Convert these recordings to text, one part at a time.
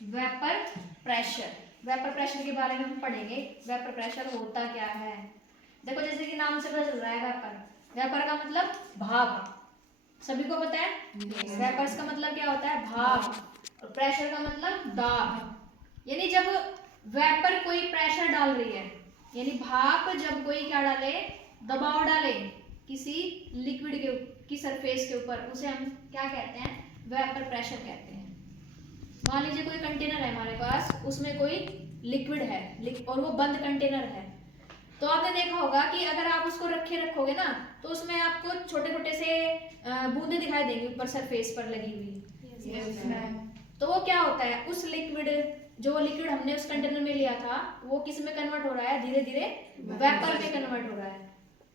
Vapour pressure. Vapour pressure के बारे में हम पढ़ेंगे, वेपर प्रेशर होता क्या है। देखो जैसे कि नाम से पता चल रहा है वेपर, वेपर का मतलब भाप, सभी को पता है। वेपर्स का मतलब क्या होता है, भाप, और प्रेशर का मतलब दाब। यानी जब वेपर कोई प्रेशर डाल रही है, यानी भाप जब कोई क्या डाले, दबाव डाले किसी लिक्विड की सरफेस के ऊपर, उसे हम क्या कहते हैं, वेपर प्रेशर कहते हैं। मान लीजिए कोई कंटेनर है हमारे पास, उसमें कोई लिक्विड है और वो बंद कंटेनर है, तो आपने देखा होगा कि अगर आप उसको रखोगे ना, तो उसमें आपको छोटे छोटे से बूंदे दिखाई देंगी ऊपर सरफेस पर लगी हुई। तो वो क्या होता है, उस जो लिक्विड हमने उस कंटेनर में लिया था, वो किस में कन्वर्ट हो रहा है, धीरे धीरे वेपर में कन्वर्ट हो रहा है।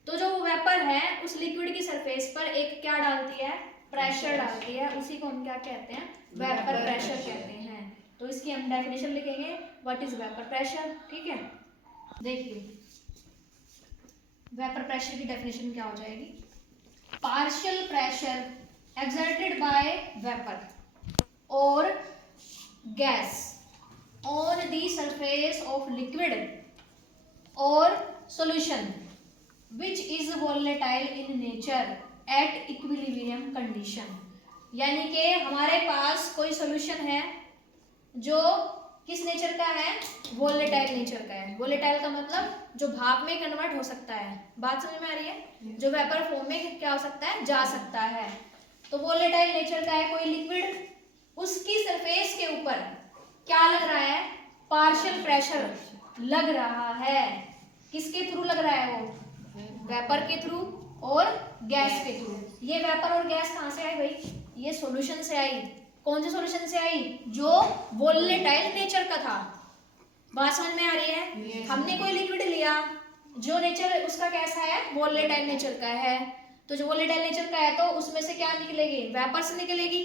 तो जो वेपर है उस लिक्विड की सरफेस पर एक क्या डालती है, प्रेशर डालती है, उसी को हम क्या कहते हैं, वेपर प्रेशर कहते हैं। तो इसकी हम डेफिनेशन लिखेंगे, व्हाट इज वेपर प्रेशर। ठीक है, देखिए वेपर प्रेशर की डेफिनेशन क्या हो जाएगी, partial pressure exerted by vapour और gas on the surface of liquid और solution which is volatile in nature at equilibrium condition। यानी कि हमारे पास कोई सॉल्यूशन है जो किस नेचर का है, वोलेटाइल नेचर का है। वोलेटाइल का मतलब जो भाप में कन्वर्ट हो सकता है, बात समझ में आ रही है, जो वेपर फॉर्म में क्या हो सकता है, जा सकता है। तो वोलेटाइल नेचर का है कोई लिक्विड, उसकी सरफेस के ऊपर क्या लग रहा है, पार्शियल प्रेशर लग रहा है। किसके थ्रू लग रहा है, वो वेपर के थ्रू और गैस के थ्रू। ये वेपर और गैस कहाँ से आई भाई, ये सॉल्यूशन से आई। कौन से सॉल्यूशन से आई, जो वोलेटाइल नेचर का था। बात समझ में आ रही है। हमने कोई लिक्विड लिया जो नेचर उसका कैसा है, वोलेटाइल नेचर का है, तो जो वोलेटाइल नेचर का है तो उसमें से क्या निकलेगी, वेपर से निकलेगी।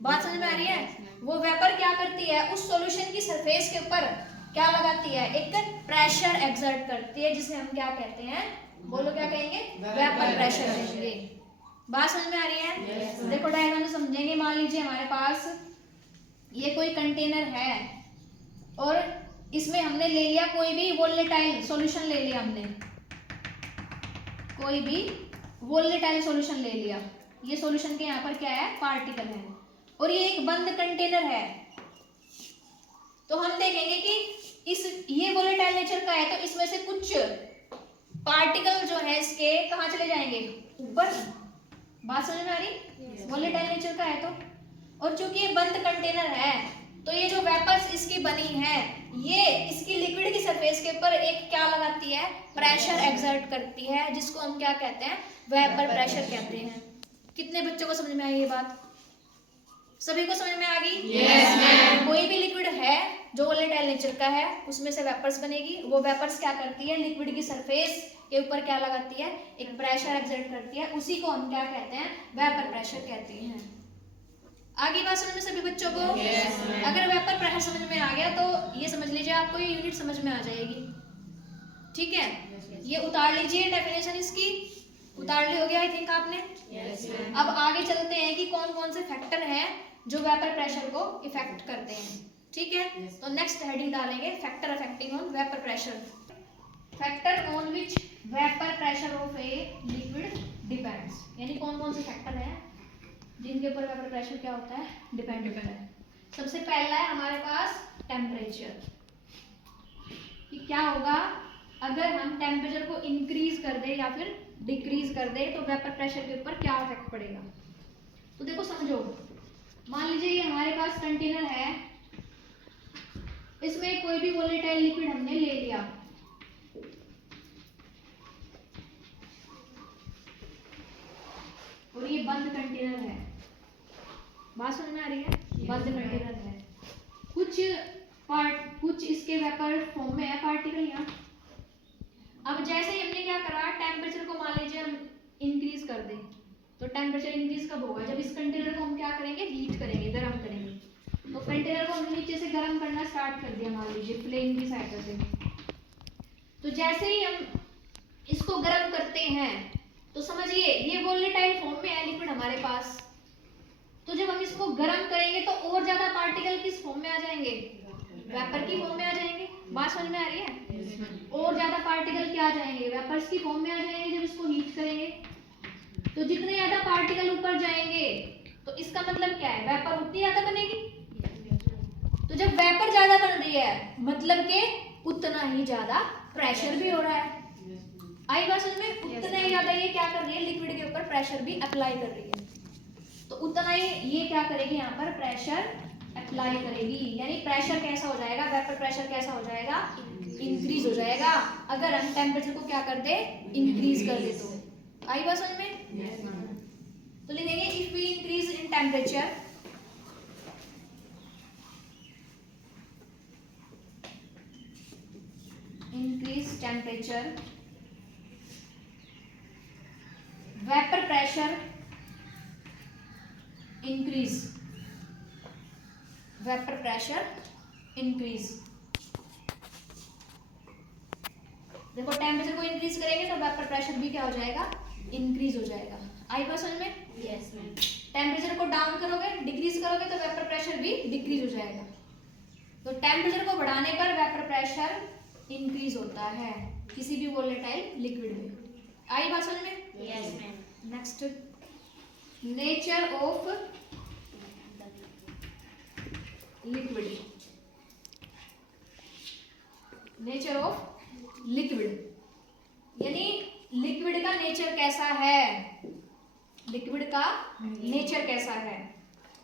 बात समझ में आ रही है। वो वेपर क्या करती है, उस सॉल्यूशन की सरफेस के ऊपर क्या लगाती है, एक प्रेशर एक्सर्ट करती है, जिसे हम क्या कहते हैं, बोलो क्या कहेंगे, वेपर प्रेशर कहेंगे। बात समझ में आ रही है। देखो डायग्राम से समझेंगे। मान लीजिए हमारे पास ये कोई कंटेनर है और इसमें हमने ले लिया कोई भी वोलेटाइल सॉल्यूशन, ले लिया हमने कोई भी वोलेटाइल सॉल्यूशन ले लिया। ये सॉल्यूशन के यहाँ पर क्या है, पार्टिकल है, और ये एक बंद कंटेनर है। तो हम देखेंगे कि ये वोलेटाइल नेचर का है, तो इसमें से कुछ पार्टिकल जो है इसके कहाँ चले जाएंगे, ऊपर। बात समझ में आ रही, वोलेटाइल नेचर का है तो। और चूंकि ये बंद कंटेनर है, तो ये जो वेपर्स इसकी बनी है, ये इसकी लिक्विड की सरफेस के ऊपर एक क्या लगाती है, प्रेशर एक्सर्ट करती है, जिसको हम क्या कहते हैं, वेपर प्रेशर कहते हैं। कितने बच्चों को समझ में आई ये बात, सभी को समझ में आ गई। yes, ma'am. कोई भी लिक्विड है जो वोलेटाइल नेचर का है, उसमें से वेपर्स बनेगी। वो वेपर्स क्या करती है, लिक्विड की सरफेस के ऊपर क्या लगाती है, एक प्रेशर एक्सर्ट करती है, उसी को हम क्या कहते हैं, वेपर प्रेशर कहते हैं। आगे बात समझ में सभी बच्चों को। yes, अगर वेपर प्रेशर समझ में आ गया तो ये समझ लीजिए आपको ये यूनिट समझ में आ जाएगी। ठीक है, ये उतार लीजिए डेफिनेशन इसकी, उतार ली होगी आई थिंक आपने। yes, अब आगे चलते हैं कि कौन कौन से फैक्टर हैं जो वेपर प्रेशर को इफेक्ट करते हैं। ठीक है, तो नेक्स्ट हेडिंग डालेंगे, factor affecting on vapour pressure. Factor on which vapour pressure of a liquid depends. यानी कौन कौन से फैक्टर हैं जिनके ऊपर वेपर प्रेशर क्या होता है, डिपेंड करता है। सबसे पहला है हमारे पास टेम्परेचर, कि क्या होगा अगर हम टेम्परेचर को इंक्रीज कर दे या फिर डिक्रीज कर दे, तो वेपर प्रेशर के ऊपर क्या इफेक्ट पड़ेगा। तो देखो समझो, मान लीजिए ये हमारे पास कंटेनर है, इसमें कोई भी वोलेटाइल लिक्विड हमने ले लिया, और ये बंद कंटेनर है। बात समझ में आ रही है, बंद कंटेनर है, कुछ इसके वेपर फॉर्म में है पार्टिकल यहाँ। अब जैसे ही हमने क्या करा, टेम्परेचर को मान लीजिए हम इंक्रीज कर दें, तो टेम्परेचर इंक्रीज कब होगा, जब इस कंटेनर को हम क्या करेंगे, हीट करेंगे, गर्म करेंगे। तो कंटेनर को हमने नीचे से गर्म करना स्टार्ट कर दिया, मान लीजिए फ्लेम की सहायता से। तो जैसे ही हम इसको गर्म करते हैं, तो समझिए ये वोलेटाइल फॉर्म में है लिक्विड हमारे पास। तो जब हम इसको गर्म करेंगे तो और ज्यादा पार्टिकल किस किस फॉर्म में आ जाएंगे, वेपर की फॉर्म में आ जाएंगे। बात समझ में आ रही है। और ज्यादा पार्टिकल क्या आ जाएंगे, वेपर्स की फॉर्म में आ जाएंगे जब इसको हीट करेंगे। तो जितने ज्यादा पार्टिकल ऊपर जाएंगे तो इसका मतलब क्या है, वेपर उतनी ज्यादा बनेगी। तो जब वेपर ज्यादा बन रही है मतलब के उतना ही ज्यादा प्रेशर भी हो रहा है। आई बात समझ में, उतना ही ज्यादा ये क्या कर रही है, लिक्विड के ऊपर प्रेशर भी अप्लाई कर रही है। तो उतना ही ये क्या करेगी, यहाँ पर प्रेशर अप्लाई करेगी। यानी प्रेशर कैसा हो जाएगा, वेपर प्रेशर कैसा हो जाएगा, इंक्रीज हो जाएगा। अगर हम टेम्परेचर को क्या कर दे, इंक्रीज कर दे। तो आई बात समझ में। तो लिखेंगे if we increase in temperature, increase temperature, vapour pressure increase, vapour pressure increase. देखो टेम्परेचर को इंक्रीज करेंगे तो वेपर प्रेशर भी क्या हो जाएगा, इंक्रीज हो जाएगा। आई बात समझ में। Yes ma'am. टेम्परेचर को डाउन करोगे, डिक्रीज करोगे तो वेपर प्रेशर भी डिक्रीज हो जाएगा। तो टेम्परेचर को बढ़ाने पर वेपर प्रेशर इंक्रीज होता है किसी भी वोलेटाइल लिक्विड में। आई बात समझ में। Yes ma'am. Next, nature of liquid, nature of liquid यानी लिक्विड का नेचर कैसा है, लिक्विड का नेचर कैसा है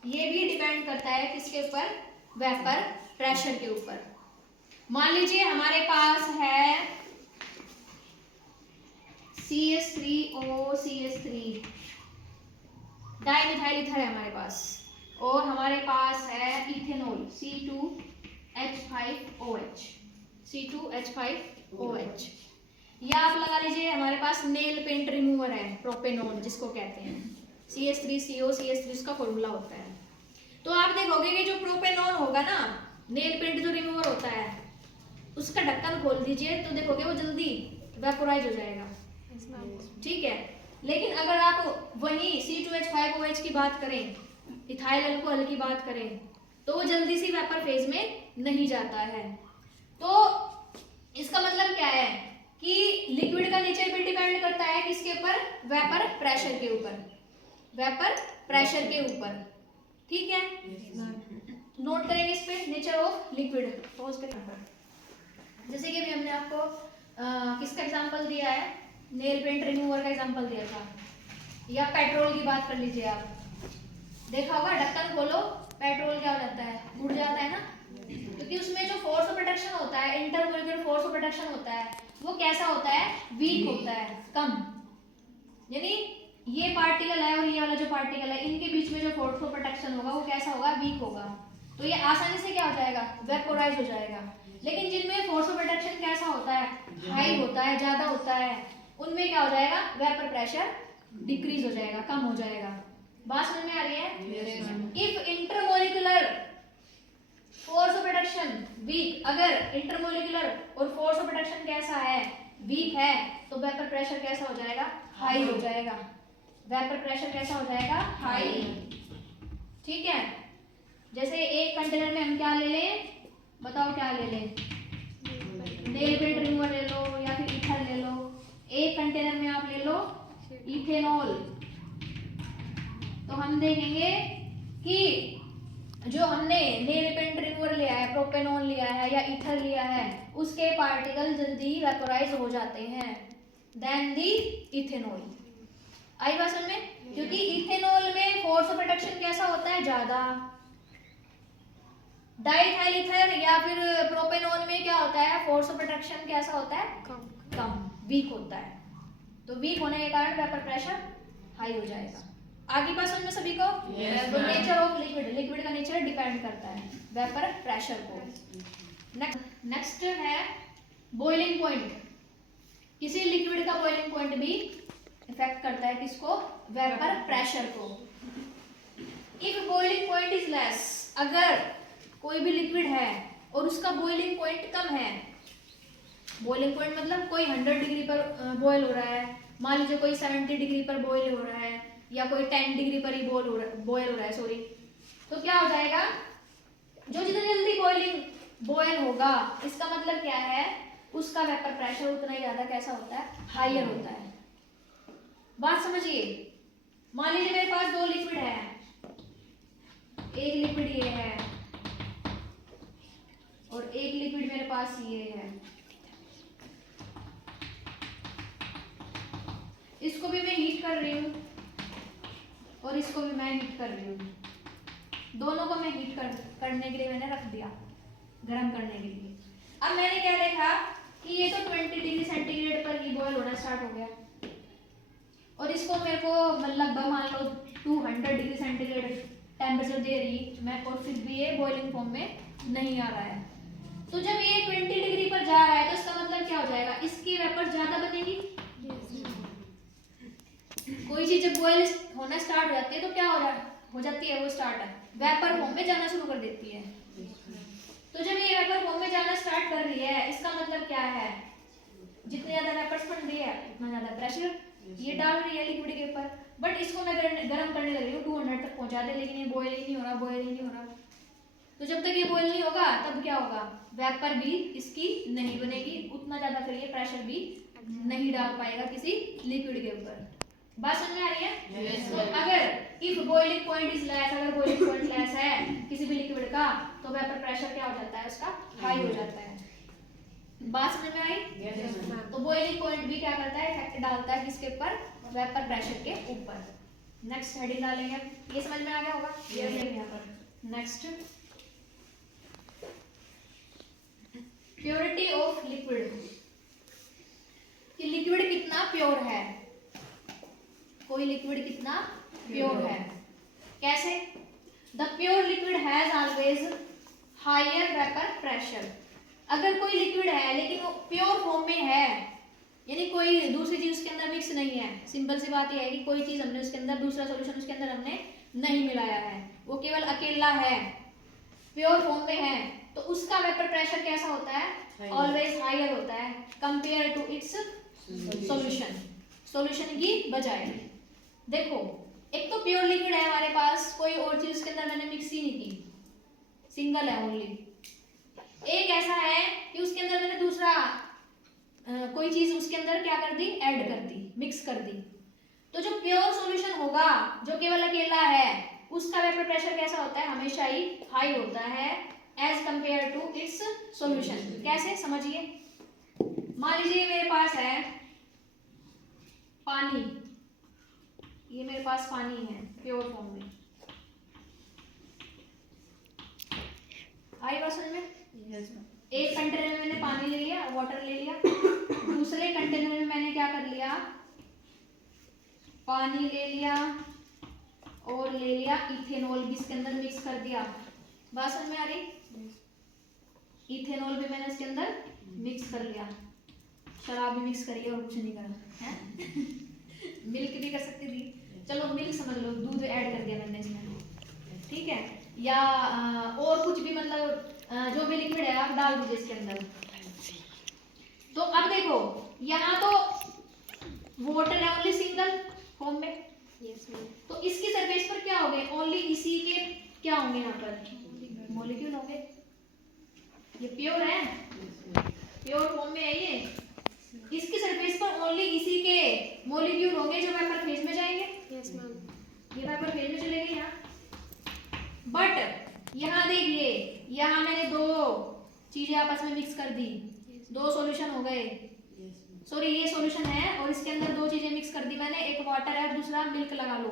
ये भी डिपेंड करता है किसके ऊपर, वेपर प्रेशर के ऊपर। मान लीजिए हमारे पास है CH3OCH3 डाइमिथाइल ईथर है हमारे पास, और हमारे पास है इथेनॉल C2H5OH, C2H5OH। या आप लगा लीजिए हमारे पास नेल पेंट रिमूवर है प्रोपेनॉन जिसको कहते हैं, CH3CO इसका फॉर्मूला होता है। तो आप देखोगे कि जो प्रोपेनॉन होगा ना, नेल पेंट जो रिमूवर होता है, उसका ढक्कन खोल दीजिए तो देखोगे वो जल्दी वेपोराइज हो जाएगा। ठीक है, लेकिन अगर आप वही C2H5OH की बात करें, इथाइल अल्कोहल की बात करें, तो वो जल्दी सी वेपर फेज में नहीं जाता है। तो इसका मतलब क्या है कि लिक्विड का नेचर भी डिपेंड करता है किसके ऊपर, वेपर प्रेशर के ऊपर, वेपर प्रेशर के ऊपर। ठीक है, नोट करेंगे इस पे, नेचर ऑफ लिक्विड। पॉज करें। जैसे कि अभी हमने आपको किसका एग्जांपल दिया है, नेल पेंट रिमूवर का एग्जांपल दिया था, या पेट्रोल की बात कर लीजिए। आप देखा होगा ढक्कन खोलो पेट्रोल क्या हो जाता है, उड़ जाता है ना, क्योंकि उसमें जो फोर्स ऑफ प्रोटेक्शन होता है, इंटरमोलिकुलर फोर्स ऑफ प्रोटेक्शन होता है, वो कैसा होता है, वीक होता है, कम। यानी ये पार्टिकल है और ये वाला जो पार्टिकल है, इनके बीच में जो फोर्स ऑफ प्रोटेक्शन होगा वो कैसा होगा, वीक होगा। तो ये आसानी से क्या हो जाएगा, वेपोराइज हो जाएगा। लेकिन जिनमें फोर्स ऑफ प्रोटेक्शन कैसा होता है, हाई होता है, ज्यादा होता है, उनमें क्या हो जाएगा, वेपर प्रेशर डिक्रीज हो जाएगा, कम हो जाएगा। बात समझ में आ रही है। If intermolecular force of protection weak, अगर इंटरमोलिकुलर और फोर्स ऑफ प्रोटेक्शन कैसा है, वीक है, तो वेपर प्रेशर कैसा हो जाएगा, हाई हो जाएगा। वेपर प्रेशर कैसा हो जाएगा, हाई। ठीक है, जैसे एक कंटेनर में हम क्या ले लें, बताओ क्या ले लें, नेल पेंट रिमूवर ले लो या फिर ईथर ले लो। एक कंटेनर में आप ले लो इथेनॉल, तो हम देखेंगे कि जो हमने नेल पेंट रिमूवर लिया है, प्रोपेनॉन लिया है या ईथर लिया है, उसके पार्टिकल जल्दी वेपोराइज हो जाते हैं देन दी इथेनॉल। आई बात समझ में, क्योंकि इथेनॉल में फोर्स ऑफ प्रोटेक्शन कैसा होता है, ज्यादा। डाइथाइल ईथर या फिर प्रोपेनॉन में क्या होता है, फोर्स ऑफ प्रोटेक्शन कैसा होता है, कम, वीक होता है। तो वीक होने के कारण वेपर प्रेशर हाई हो जाएगा। आगे बात समझ में सभी को। तो नेचर ऑफ लिक्विड, लिक्विड का नेचर डिपेंड करता है वेपर प्रेशर को। नेक्स्ट है बॉइलिंग पॉइंट। किसी लिक्विड का बॉइलिंग पॉइंट भी इफेक्ट करता है किसको, वेपर प्रेशर को। If boiling point is less, अगर कोई भी लिक्विड है और उसका बॉइलिंग पॉइंट कम है, बॉइलिंग पॉइंट मतलब कोई 100 डिग्री पर बॉयल हो रहा है, मान लीजिए कोई 70 डिग्री पर बॉयल हो रहा है, या कोई 10 डिग्री पर ही बॉयल हो रहा है, सॉरी, तो क्या हो जाएगा, जो जितना जल्दी बॉयल होगा, इसका मतलब क्या है, उसका वेपर प्रेशर उतना ही ज्यादा कैसा होता है, हायर होता है। बात समझिए। मान लीजिए मेरे पास दो लिक्विड है, एक लिक्विड ये है और एक लिक्विड मेरे पास ये है। इसको भी मैं हीट कर रही हूँ और इसको भी मैं हीट कर रही हूँ। दोनों को मैं हीट करने के लिए मैंने रख दिया, गर्म करने के लिए। अब मैंने क्या देखा कि ये तो 20 डिग्री सेंटीग्रेड पर ही बॉयल होना स्टार्ट हो गया और इसको मेरे को मतलब मान लो 200 डिग्री सेंटीग्रेड टेम्परेचर दे रही मैं, और फिर भी ये बॉइलिंग फॉर्म में नहीं आ रहा है। तो जब ये 20 डिग्री पर जा रहा है तो इसका मतलब क्या हो जाएगा, इसकी वेपर ज्यादा बनेगी। कोई चीज जब बॉयल होना स्टार्ट हो जाती है तो क्या हो जाती है, वो स्टार्ट वेपर फॉर्म में जाना शुरू कर देती है। तो जब ये वेपर फॉर्म में जाना स्टार्ट कर रही है, इसका मतलब क्या है, जितने ज्यादा वेपर्स बन रही है उतना ज्यादा प्रेशर ये डाल रही है लिक्विड के ऊपर। बट इसको मैं गर्म करने लग रही हूँ 200 तक पहुंचा दे, लेकिन ये बॉयल ही नहीं हो रहा, बॉयल ही नहीं हो रहा। तो जब तक ये बॉयल नहीं होगा तब क्या होगा, वेपर भी इसकी नहीं बनेगी, उतना ज्यादा फिर ये प्रेशर भी नहीं डाल पाएगा किसी लिक्विड के ऊपर। बात समझ में आ रही है? Yes, तो अगर if boiling point is less, अगर बॉइलिंग पॉइंट लेस है किसी भी लिक्विड का, तो वेपर प्रेशर क्या हो जाता है, उसका हाई हो जाता है। बात समझ में आई? Yes, ma'am. तो बॉइलिंग पॉइंट भी क्या करता है, इफेक्ट डालता है किसके ऊपर, वेपर प्रेशर के ऊपर। नेक्स्ट हेडिंग डालेंगे, ये समझ में आ गया होगा? Yes. यहाँ पर नेक्स्ट, प्योरिटी ऑफ लिक्विड, कि लिक्विड कितना प्योर है, कोई लिक्विड कितना प्योर है। कैसे? The pure liquid has always higher vapour pressure. अगर कोई लिक्विड है लेकिन वो प्योर फॉर्म में है, यानी कोई दूसरी चीज उसके अंदर मिक्स नहीं है, सिंपल सी बात यह है कि कोई चीज हमने उसके अंदर, दूसरा सॉल्यूशन उसके अंदर हमने नहीं मिलाया है, वो केवल अकेला है, प्योर फॉर्म में है, तो उसका वेपर प्रेशर कैसा होता है, ऑलवेज हायर होता है कंपेयर टू इट्स सॉल्यूशन की बजाय। देखो, एक तो प्योर लिक्विड है हमारे पास, कोई और चीज उसके अंदर मैंने मिक्स ही नहीं की, सिंगल है ओनली। एक ऐसा है कि उसके अंदर मैंने दूसरा कोई चीज उसके अंदर क्या कर दी, ऐड कर दी, मिक्स कर दी। तो जो प्योर सॉल्यूशन होगा, जो केवल अकेला है, उसका वेपर प्रेशर कैसा होता है, हमेशा ही हाई होता है as compare to its solution. कैसे, समझिए। मान लीजिए मेरे पास है पानी, ये मेरे पास पानी है प्योर फॉर्म में, आई बात समझ में? Yes, ma'am. एक कंटेनर में मैंने पानी ले लिया, वाटर ले लिया, दूसरे कंटेनर में मैंने क्या कर लिया, पानी ले लिया और ले लिया इथेनॉल भी इसके अंदर मिक्स कर दिया। बात समझ में आ रही? इथेनॉल भी मैंने इसके अंदर मिक्स कर लिया, शराब भी मिक्स करी और कुछ नहीं करा है मिल्क भी कर सकती थी, चलो मिल्क समझ लो, दूध ऐड कर दिया मैंने इसमें, ठीक है, या और कुछ भी, मतलब जो भी लिक्विड है आप डाल दीजिए इसके अंदर। तो अब देखो, यहाँ तो वाटर है ओनली सिंगल फॉर्म में, तो इसकी सरफेस पर क्या होंगे, ओनली इसी के क्या होंगे, यहाँ पर मॉलिक्यूल होंगे। ये प्योर है, प्योर फॉर्म में है ये, इसकी सरफेस पर ओनली इसी के मॉलिक्यूल होंगे जो वेपर फेज में जाएंगे। Yes, ma'am. ये वेपर फेज में चले गए यहाँ। बट यहाँ देखिए, यहाँ मैंने दो चीजें आपस में मिक्स कर दी, दो सॉल्यूशन हो गए, सॉरी ये सॉल्यूशन है और इसके अंदर दो चीजें मिक्स कर दी मैंने, एक वाटर है दूसरा मिल्क लगा लो।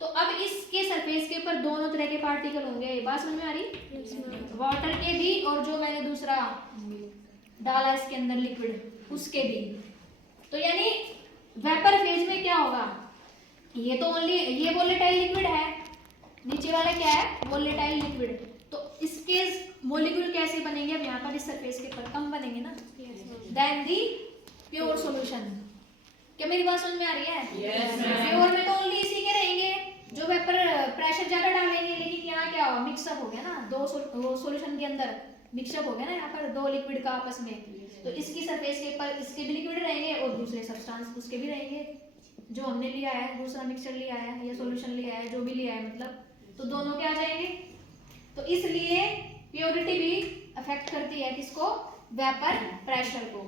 तो अब इसके सरफेस के ऊपर दोनों तरह के पार्टिकल होंगे। बात समझ में आ रही? Yes, ma'am. वाटर के भी और जो मैंने दूसरा डाला इसके अंदर लिक्विड उसके भी। तो यानी वेपर फेज में क्या होगा, ये तो ओनली ये वोलेटाइल लिक्विड है, नीचे वाला क्या है, वोलेटाइल लिक्विड। तो इसके मॉलिक्यूल कैसे बनेंगे, अब यहाँ पर इस सरफेस के ऊपर कम बनेंगे ना देन दी प्योर सॉल्यूशन। क्या मेरी बात समझ में आ रही है? Yes, ma'am. प्योर में तो ओनली इसी के रहेंगे जो वेपर प्रेशर ज्यादा डालेंगे, लेकिन यहाँ क्या हुआ, मिक्सअप हो गया ना, दो सॉल्यूशन के अंदर मिक्सअप हो गया ना, यहाँ पर दो लिक्विड का आपस में। तो इसकी सरफेस के ऊपर इसके भी लिक्विड रहेंगे और दूसरे सब्सटेंस उसके भी रहेंगे, जो हमने लिया है, दूसरा मिक्सचर लिया है या सॉल्यूशन लिया है, जो भी लिया है मतलब, तो दोनों क्या आ जाएंगे। तो इसलिए प्योरिटी भी अफेक्ट करती है किसको, वेपर प्रेशर को।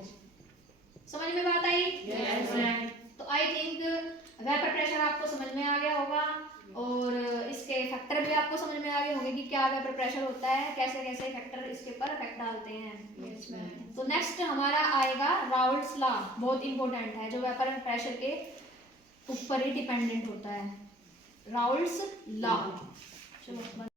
समझ में बात आई? तो आई थिंक वेपर प्रेशर आपको समझ में आ गया होगा और इसके फैक्टर भी आपको समझ में आ गए होंगे कि क्या वेपर प्रेशर होता है, कैसे कैसे फैक्टर इसके ऊपर इफेक्ट डालते हैं। तो नेक्स्ट हमारा आएगा राउल्ट्स लॉ, बहुत इंपॉर्टेंट है, जो वेपर प्रेशर के ऊपर ही डिपेंडेंट होता है, राउल्ट्स लॉ। चलो